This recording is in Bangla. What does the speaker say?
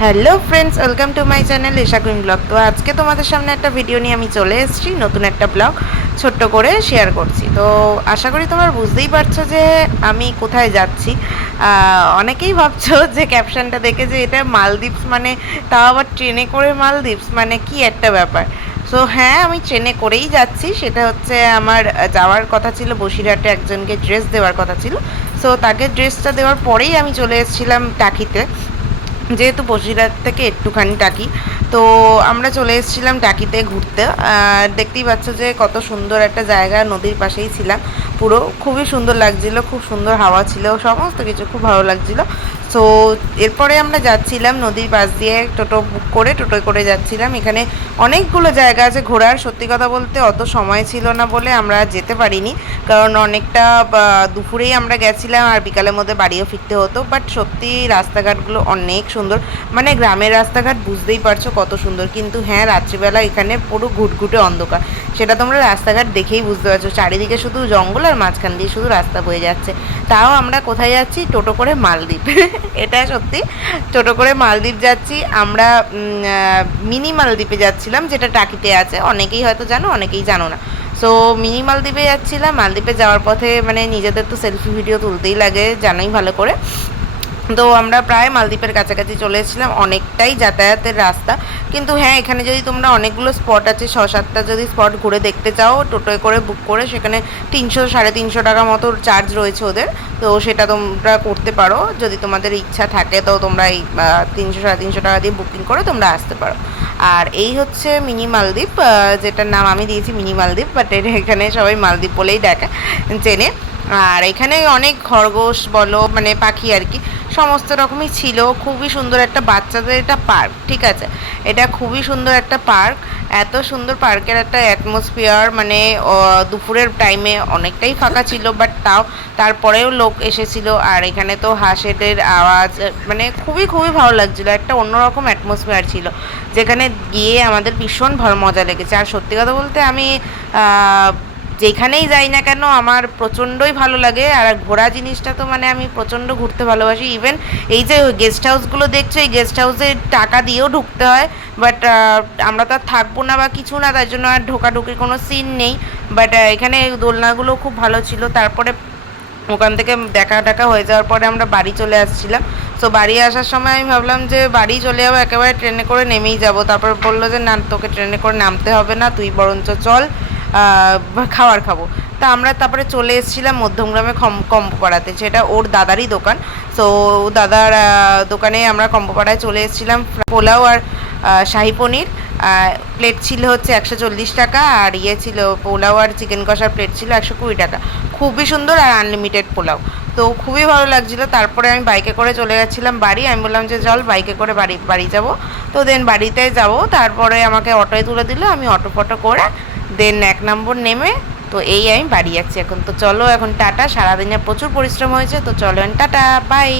Hello friends, welcome to my channel Isha queen vlog. তো আজকে তোমাদের সামনে একটা ভিডিও নিয়ে আমি চলে এসেছি, নতুন একটা ব্লগ ছোট্ট করে শেয়ার করছি। তো আশা করি তোমরা বুঝতেই পারছো যে আমি কোথায় যাচ্ছি। অনেকেই ভাবছো যে ক্যাপশনটা দেখে যে এটা মালদ্বীপস, মানে তাও আবার ট্রেনে করে মালদ্বীপস, মানে কি একটা ব্যাপার। সো হ্যাঁ, আমি ট্রেনে করেই যাচ্ছি। সেটা হচ্ছে আমার যাওয়ার কথা ছিল বসিরহাটে, একজনকে ড্রেস দেওয়ার কথা ছিল। সো তাকে ড্রেসটা দেওয়ার পরেই আমি চলে এসেছিলাম টাকিতে, যেহেতু বসিরহাট থেকে একটুখানি টাকি। তো আমরা চলে এসেছিলাম টাকিতে ঘুরতে। দেখতেই পাচ্ছ যে কত সুন্দর একটা জায়গা, নদীর পাশেই ছিলাম পুরো, খুবই সুন্দর লাগছিল, খুব সুন্দর হাওয়া ছিল, সমস্ত কিছু খুব ভালো লাগছিল। সো এরপরে আমরা যাচ্ছিলাম নদীর পাশ দিয়ে, টোটো বুক করে টোটোয় করে যাচ্ছিলাম। এখানে অনেকগুলো জায়গা আছে ঘোরার। সত্যি কথা বলতে অত সময় ছিল না বলে আমরা যেতে পারিনি, কারণ অনেকটা দুপুরেই আমরা গেছিলাম আর বিকালের মধ্যে বাড়িও ফিরতে হতো। বাট সত্যি রাস্তাঘাটগুলো অনেক সুন্দর, মানে গ্রামের রাস্তাঘাট বুঝতেই পারছো কত সুন্দর। কিন্তু হ্যাঁ, রাত্রিবেলা এখানে পুরো ঘুটঘুটে অন্ধকার, সেটা তোমরা রাস্তাঘাট দেখেই বুঝতে পারছো। চারিদিকে শুধু জঙ্গল আর মাঝখান দিয়ে শুধু রাস্তা বয়ে যাচ্ছে। তাও আমরা কোথায় যাচ্ছি? টোটো করে মালদ্বীপ। এটা সত্যি, টোটো করে মালদ্বীপ যাচ্ছি আমরা। মিনি মালদ্বীপে যাচ্ছিলাম, যেটা টাকিতে আছে। অনেকেই হয়তো জানো, অনেকেই জানো না। সো মিনি মালদ্বীপে যাচ্ছিলাম। মালদ্বীপে যাওয়ার পথে মানে নিজেদের তো সেলফি ভিডিও তুলতেই লাগে, জানোই ভালো করে। তো আমরা প্রায় মালদ্বীপের কাছাকাছি চলে এসেছিলাম, অনেকটাই যাতায়াতের রাস্তা। কিন্তু হ্যাঁ, এখানে যদি তোমরা অনেকগুলো স্পট আছে, 6-7টা যদি স্পট ঘুরে দেখতে চাও টোটোয় করে বুক করে, সেখানে 300-350 টাকা মতো চার্জ রয়েছে ওদের। তো সেটা তোমরা করতে পারো যদি তোমাদের ইচ্ছা থাকে। তো তোমরা এই 300-350 টাকা দিয়ে বুকিং করে তোমরা আসতে পারো। আর এই হচ্ছে মিনি মালদ্বীপ, যেটার নাম আমি দিয়েছি মিনি মালদ্বীপ, বাট এখানে সবাই মালদ্বীপ বলেই চেনে। আর এখানে অনেক খরগোশ বলো, মানে পাখি আর কি, সমস্ত রকমই ছিল। খুবই সুন্দর একটা বাচ্চাদের এটা পার্ক, ঠিক আছে। এটা খুবই সুন্দর একটা পার্ক। এত সুন্দর পার্কের একটা অ্যাটমসফিয়ার, মানে দুপুরের টাইমে অনেকটাই ফাঁকা ছিল, বাট তারপরেও লোক এসেছিল। আর এখানে তো হাঁসেদের আওয়াজ, মানে খুবই খুবই ভালো লাগছিলো। একটা অন্যরকম অ্যাটমসফিয়ার ছিল, যেখানে গিয়ে আমাদের ভীষণ ভালো মজা লেগেছে। আর সত্যি কথা বলতে আমি যেখানেই যাই না কেন আমার প্রচণ্ডই ভালো লাগে। আর ঘোরা জিনিসটা তো মানে আমি প্রচণ্ড ঘুরতে ভালোবাসি। ইভেন এই যে গেস্ট হাউসগুলো দেখছো, এই গেস্ট হাউসে টাকা দিয়েও ঢুকতে হয়। বাট আমরা তো আর থাকবো না বা কিছু না, তার জন্য আর ঢোকাঢুকির কোনো সিন নেই। বাট এখানে দোলনাগুলো খুব ভালো ছিল। তারপরে ওখান থেকে দেখা টাকা হয়ে যাওয়ার পরে আমরা বাড়ি চলে আসছিলাম। সো বাড়ি আসার সময় আমি ভাবলাম যে বাড়ি চলে যাবো, একেবারে ট্রেনে করে নেমেই যাব। তারপর বললো যে না, তোকে ট্রেনে করে নামতে হবে না, তুই বরঞ্চ চল খাবার খাবো। তা আমরা তারপরে চলে এসেছিলাম মধ্যমগ্রামে কম্পোপাড়াতে, সেটা ওর দাদারই দোকান। সো দাদার দোকানে আমরা কম্পোপাড়ায় চলে এসেছিলাম। পোলাও আর শাহি পনির প্লেট ছিল হচ্ছে 140 টাকা, আর ইয়ে ছিল পোলাও আর চিকেন কষার প্লেট ছিল 120 টাকা। খুবই সুন্দর আর আনলিমিটেড পোলাও। তো খুবই ভালো লাগছিলো। তারপরে আমি বাইকে করে চলে গেছিলাম বাড়ি। আমি বললাম যে চল বাইকে করে বাড়ি যাব। তো দেন বাড়িতে যাব, তারপরে আমাকে অটোয় তুলে দিল, আমি অটো ফটো করে দেন 1 নম্বর নেমে, তো এই আমি বাড়ি যাচ্ছি এখন। তো চলো এখন টাটা। সারাদিনে প্রচুর পরিশ্রম হয়েছে, তো চলো টাটা, বাই।